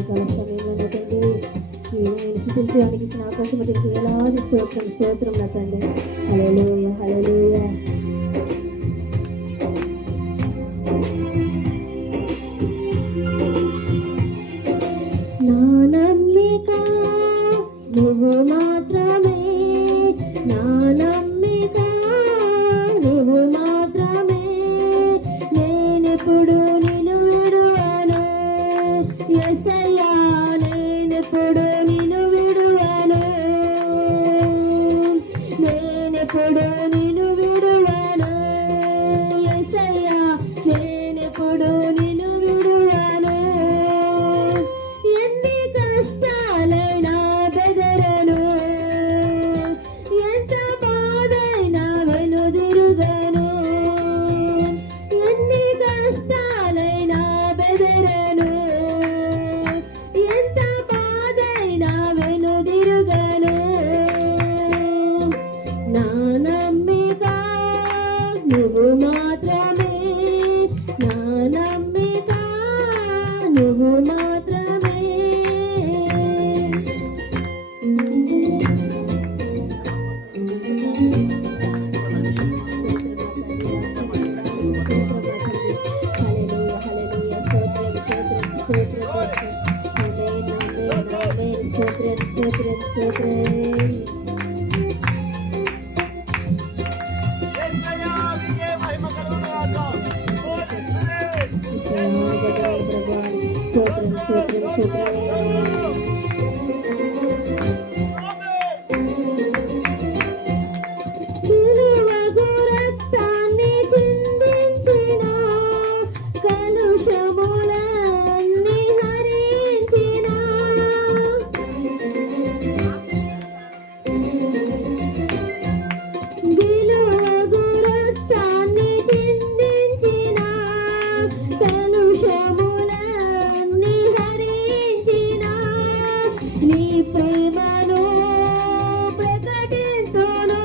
ఉదయకాల సమయంలో తండ్రి స్థుతించడానికి ఇచ్చిన అవకాశం వేలాది స్తోత్రం నా తండ్రి. హల్లెలూయా హల్లెలూయా. నా నమ్మిక నువ్వు మాత్రమే, నా నమ్మిక నువ్వు మాత్రమే, నేనెప్పుడు నిన్ను విడువను యేసయ్యా, నేనెప్పుడు నిన్ను విడువను, నేనెప్పుడు నిన్ను విడువను యేసయ్యా, నేనెప్పుడు నిన్ను విడువను. ఎన్ని కష్టాలైనా బెదరను, ఎంత బాధైనా వెనుదిరుగను, ఎన్ని కష్టాలైనా బెదరను, ఎంత బాధైనా వెనుదిరుగను. నా నమ్మిక నువ్వు మాత్రమే, నా నమ్మిక నువ్వు మాత్రమే. హల్లెలూయా హల్లెలూయా. స్తోత్రం స్తోత్రం స్తోత్రం ఆమేన్ ఆమేన్ ఆమేన్. స్తోత్రం స్తోత్రం స్తోత్రం. స్తోత్రం స్తోత్రం స్తోత్రం. సిలువకు రక్తాన్ని చిందించిన, కలుషములన్నీ హరించిన, సిలువకు రక్తాన్ని చిందించిన, కలుషములన్నీ హరించిన, నీ ప్రేమను ప్రకటింతును,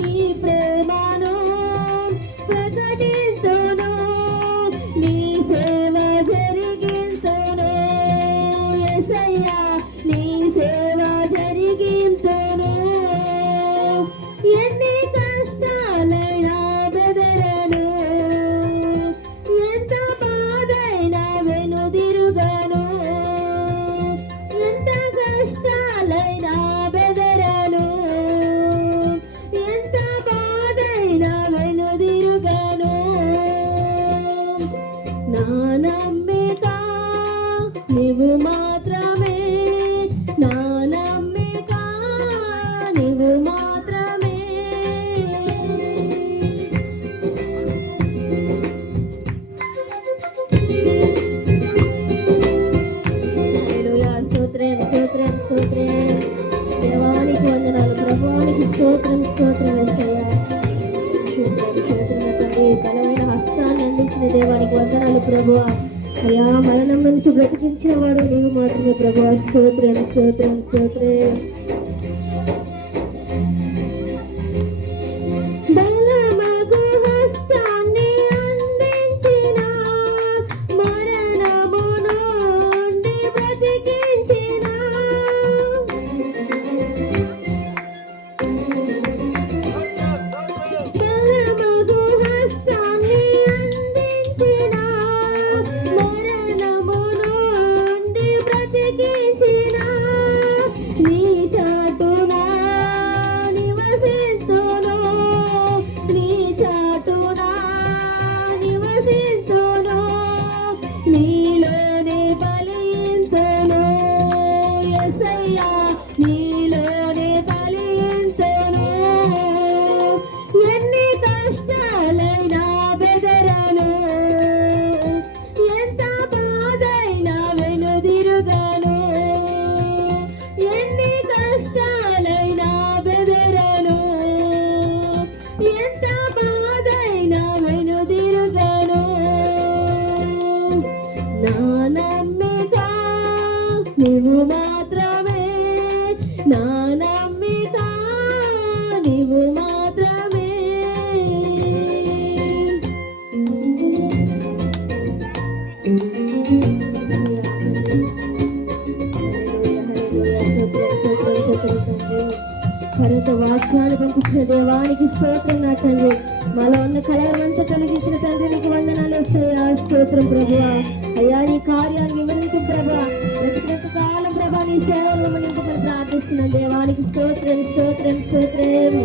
నీ ప్రేమను ప్రకటింతును, నీ సేవ జరిగింతును యేసయ్యా, నీ సేవ జరిగింతును. ఎన్ని కష్టాలైనా బెదరను, ఎంత బాధైనా వెనుదిరుగను, ఎంత కష్టాలైనా బెదరను, ఎంత బాధైనా వెనుదిరుగను. నా నమ్మిక నీవు మాత్రమే, నా నమ్మిక నీవు మాత్రమే. హల్లెలూయా. స్తోత్రం స్తోత్రం స్తోత్రం. దేవానికి వందనాలు, ప్రభువానికి స్తోత్రం స్తోత్రం యేసయ్యా. స్తోత్రం స్తోత్రం తండ్రి. బలమైన హస్తాన్ని అందించిన దేవానికి వందనాలు ప్రభువా. అయ్యా, మరణం నుంచి బ్రతికించిన వాడు నీవు మాత్రమే ప్రభువా. స్తోత్రం స్తోత్రం స్తోత్రం. బలమగు హస్తాన్ని అందించిన, మరణము నుండి బ్రతికించిన, బలమగు హస్తాన్ని అందించిన, మరణము నుండి బ్రతికించిన, నీ దేవానికి స్తోత్రం నా తండ్రి. మాలో ఉన్న కలవరమంతా తొలగించిన తండ్రి నీకు వందనాలు యేసయ్యా. స్తోత్రం ప్రభువా. అయ్యా నీ కార్యాన్ని వివరించు ప్రభువా. బ్రతికినంత కాలం ప్రభా నీ సేవలు నింపుకొని ప్రార్థిస్తున్నాం. దేవానికి స్తోత్రం స్తోత్రం స్తోత్రం.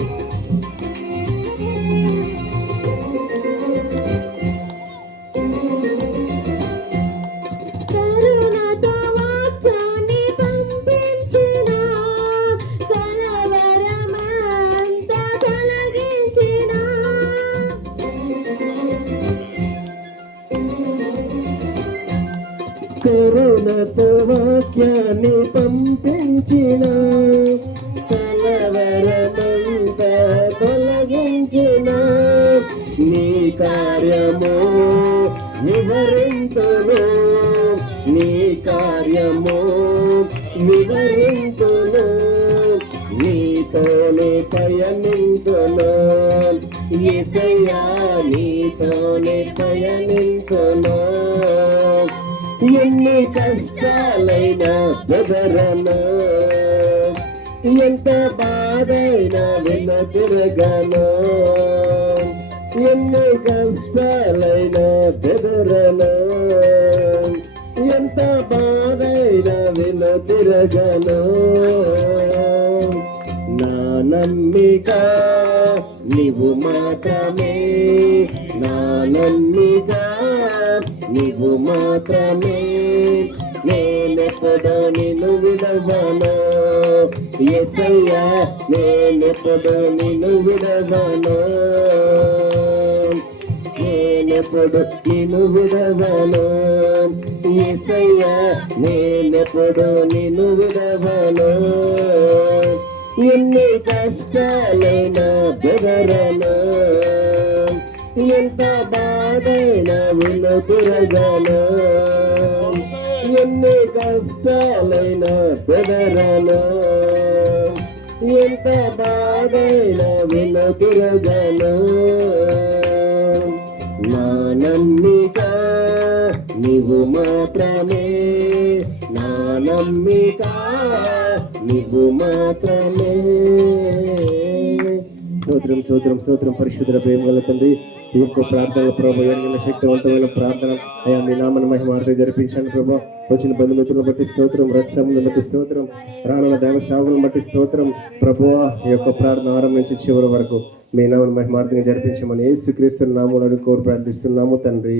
కరుణతో వాక్యాన్ని పంపించిన కలవరమంతా తొలగించిన నీ కార్యము వివరింతును, నీ కార్యము వివరింతును, నీతోనే పయనింతును యేసయ్యా, నీతోనే పయనింతును. ఎన్ని కష్టాలైనా బెదరను, ఎంత బాధైనా వెనుతిరగను, ఎన్ని కష్టాలైనా బెదరను, ఎంత బాధైనా వెనుతిరగను. నా నమ్మిక నీవు మాత్రమే, నా నమ్మిక నీవు మాత్రమే, నేనెప్పుడు నిన్ను విడవను యేసయ్యా, నేనెప్పుడు నిన్ను విడవను, నేనెప్పుడు నిన్ను విడవను యేసయ్యా, నేనెప్పుడు నిన్ను విడవను. ఎన్ని కష్టాలైనా బెదరను, ఎంత బాధైనా వెనుతిరగను, ఎన్ని కష్టాలైనా బెదరను, ఎంత బాధైనా వెనుతిరగను. నా నమ్మిక నీవు మాత్రమే, నా నమ్మిక నీవు మాత్రమే. స్తోత్రం స్తోత్రం స్తోత్రం. పరిశుద్ధ ప్రేమ గల తండ్రి, ఈ యొక్క ప్రార్థన ప్రభు ఎన్నిన శక్తివంతమైన ప్రార్థన అయ్యా మీ నామన మహిమార్థం జరిపించాను ప్రభు. వచ్చిన బంధుమిత్రులను బట్టి స్తోత్రం, రక్షణను బట్టి స్తోత్రం, రానున్న దైవ సేవలను బట్టి స్తోత్రం ప్రభు. ఈ యొక్క ప్రార్థన ఆరంభించి చివరి వరకు మీ నామన మహిమార్థంగా జరిపించమని యేసుక్రీస్తు నామములో కోరి ప్రార్థిస్తున్నాము తండ్రి.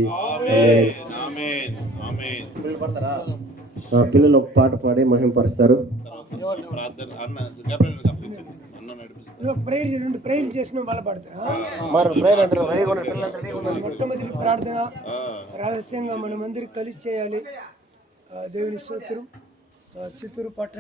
పిల్లలు ఒక పాట పాడి మహిమపరుస్తారు. రెండు ప్రేయర్ చేసిన వాళ్ళు పడతారు. మొట్టమొదటి ప్రార్థన రహస్యంగా మనం అందరికి కలిసి చేయాలి. దేవుని స్తోత్రం. చిత్తూరు పట్టణ